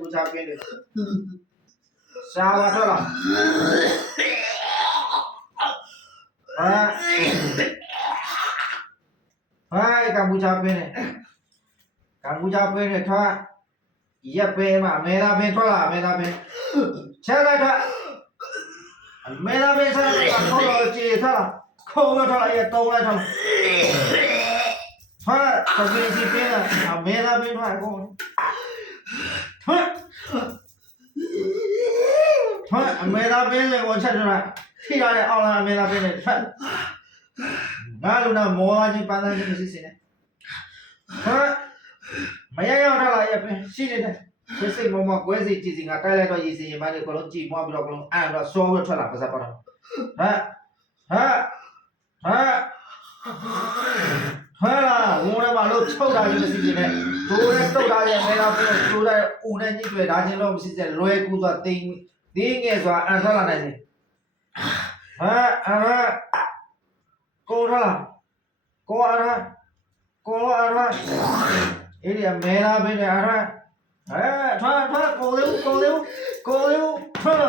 กูจะเป็นชาวาเท่าไหร่กัมพูชาเป็นกัมพูชาเป็นท่าเย็บเป็นมาเมล่าเป็นเท่าไหร่เมล่าเป็นใช่ไหมท่าเมล่าเป็นใช่ไหมเขาเราจีเท่าไหร่เขาเราเท่าไหร่ตรงเลยเท่าไหร่ท่าตะกี้จีเป็นเมล่าเป็นเท่าไหร่กูท่าเมล่าเป็นเลยวันเช้าเท่าไหร่ที่เราเอาละเมล่าเป็นเลยท่าငါလူနာမောလာချင်းပန်းသားချင်းမရှိစေနဲ့ဟာမရရောက်တော့လာရပဲရှိနေတယ်စိတ်မောမကွဲစီကြည်စီငါတိုက်လိုက်တော့ရည်စီရင်မလေးကလုံးကြည်မွားပြီးတော့ကလုံးအဲ့တော့စောပြီးထွက်လာပါစပါတော့ဟာလာဝင်ရမလို့ချုပ်တာကြီးမရှိစေနဲ့ဒိုးနဲ့တုတ်တာရဲ့မဲတော့ပြီးတော့ဒိုးတဲ့ဦးနဲ့ညှိတွေ့ဒါချင်းလို့မရှိစေလွယ်ကူစွာတင်းငယ်စွာအန်ထွက်လာနိုင်တယ်ကိုထလာကိုအားရအဲ့ဒီမဲလာပဲနဲ့အားရထွက်ကိုလေးထွက်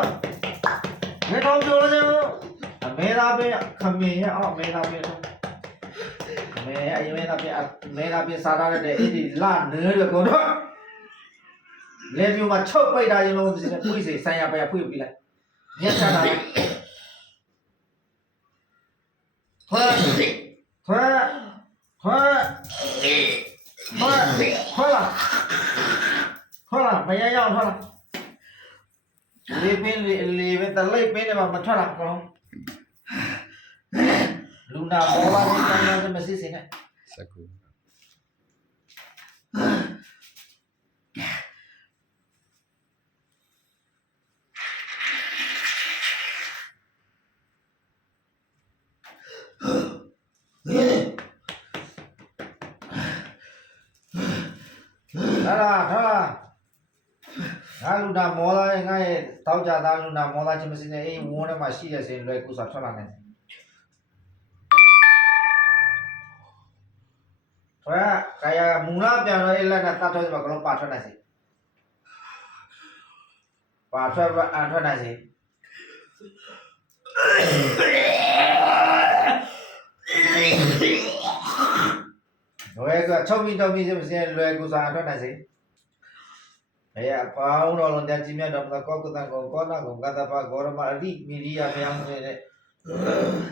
မဲထောင်းပြောလို့မဲလာပဲခမင်းရအောင်မဲလာပဲမဲအရင်မဲလာပဲစားရတဲ့အဲ့ဒီလာနေရကိုတော့လေမျိုးမှာချုပ်ပိတ်တာရင်လုံးမရှိနဲ့ဖွေးစီဆိုင်ရပဲဖွေးပြီးလိုက်ညက်ချတာထွက်လာမရရောက်ထွက်လာလေးပင်းတလိပ်ပင်းတွေမှာမထွက်လာကောင်းလူနာပေါ်လာတဲ့ကံနဲ့မရှိစင်းနဲ့စကူငါလူနာမောလာငါရဲ့တောက်ကြသားလူနာမောလာချင်းမရှိနဲ့အေးဝန်းထဲမှာရှိရစင်လွယ်ကူစွာထွက်လာနိုင်တယ်ကာယမူလပြန်တော့အဲ့လက်ကတတ်ထွက်မှာကလုံးပါထွက်နိုင်စေပါထွက်အန်ထွက်နိုင်စေလွယ်ကချုပ်ပြီးတော့ပြီးစမရှိလွယ်ကူစွာအန်ထွက်နိုင်စေပေါင်းတော်လုံးတဲ့ကြီးမြတ်တော်မူသောကောကုတံကိုကောနာကိုကတ္တပဂေါရမအတိမိရိယဘုရားမူတဲ့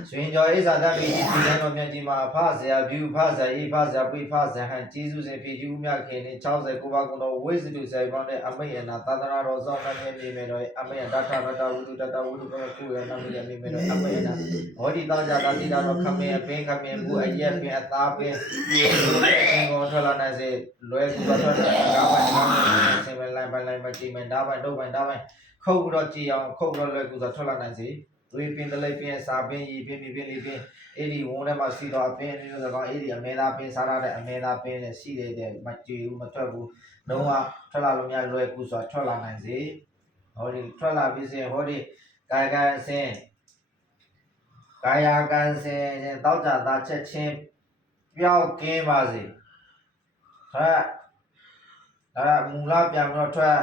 ဆွေကျော်ဣဇာတပိဒီတော်မြတ်ကြီးမှာဖဆရာဗျူဖဆရာဤဖဆရာပိဖဆရာဟန်ကျေးဇူးရှင်ဖြစ်ယူမြခင်နေ69ပါးကုန်တော်ဝိသုတုဆိုင်ပေါင်းတဲ့အမိယနာသာသနာတော်ဆောင်တဲ့မြေမေတော်အမိယတထရတဝိတုတတဝိတုကကုရနာမြေမေတော်အမိယနာဟောဒီတောကြတာတိတော်ခမေပင်ခမေဘူးအရက်ပင်အသားပင်ကိုထွက်လာနိုင်စေလွယ်ကူထွက်လာကားပိုင်းဆင်ပလိုက်မကြည့်မယ်ဓာပိုင်းတုပ်ပိုင်းခုတ်တော့ကြည်အောင်ခုတ်တော့လွယ်ကူစွာထွက်လာနိုင်စေသွေးပင်တလိပ်ပင်စာပင်ရီပင်ပြပင်လေးပင်အဲ့ဒီဝုန်းထဲမှာရှိတော့အပင်မျိုးစကားအဲ့ဒီအမေသားပင်စားရတဲ့အမေသားပင်နဲ့ရှိတဲ့မကြည့်ဘူးမထွက်ဘူးလုံးဝထွက်လာလို့များလွယ်ကူစွာထွက်လာနိုင်စေဟောဒီထွက်လာပြီးစဉ်ဟောဒီကာယကံစင်တောက်ကြတာချက်ချင်းပျောက်ကင်းပါစေမူလပြန်တော့ထွက်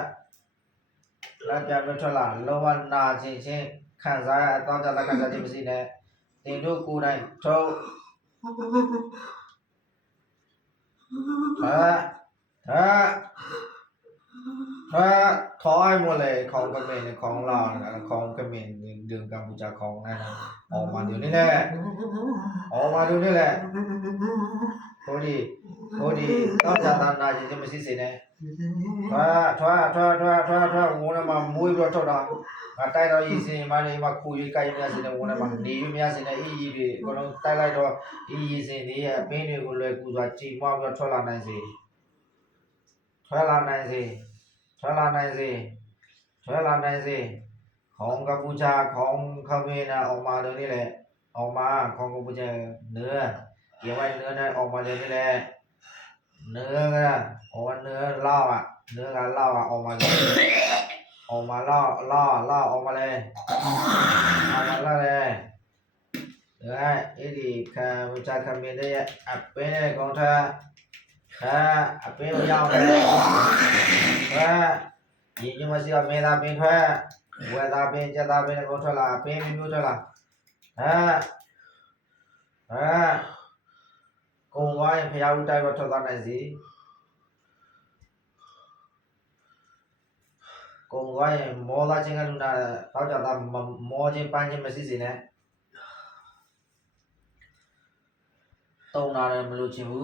လာလုံးဝနာချင်းခံစားရအတောင်းကြတာခံစားခြင်းမရှိနဲ့တင်တို့ကိုယ်တိုင်ထုတ်ခေါင်းမလဲခေါင်းကမင်းခေါင်းလာခေါင်းကမင်းđường Campuchiaခေါင်းnàyออกมาเดี๋ยวนี้แหละဟိုဒီတောင်းကြတာနာခြင်းမရှိစေနဲ့ထွာဝုန်းမှာမွေးပြီးတော့ထုတ်တာငါတိုက်တော့ရည်စင်မလေးမှာခူရွေးကိုက်များစင်တဲ့ဝုန်းထဲမှာနေရွေးများစင်တဲ့အေးကြီးတွေအကုန်လုံးတိုက်လိုက်တော့အေးရည်စင်တွေရဲ့အပင်းတွေကိုလွယ်ကူစွာကြည်မွားပြီးတော့ထွက်လာနိုင်စေခေါင်းကပူချာခေါင်းခမင်းနာအောင်มาเลยนี่แหละออกมาခေါင်းကပူချာเนื้อเกี่ยวไว้เนื้อนั้นออกมาเลยนี่แหละเนื้อกันออกมาเนื้อเหล้าอ่ะเนื้อกันเหล้าอ่ะออกมาเลยออกมาล่อออกมาเลยအဲ့ဒီခံချာခမင်းတဲ့အပင်းကောင်ထအပင်းရောက်တယ် ဒီညမရှိကမေသာပင်ထွက်ဝဲသာပင်ကြက်သာပင်ကိုထွက်လာပင်မျိုးထွက်လာကုံဝိုင်းဖျားဦးတိုက်တော့ထွက်သွားနိုင်စီကုံဝိုင်းမောသားချင်းကလူနာတောက်ကြတာမောချင်းပန်းချင်းမရှိစေနဲ့တုံနာတယ်မလို့ချင်ဘူး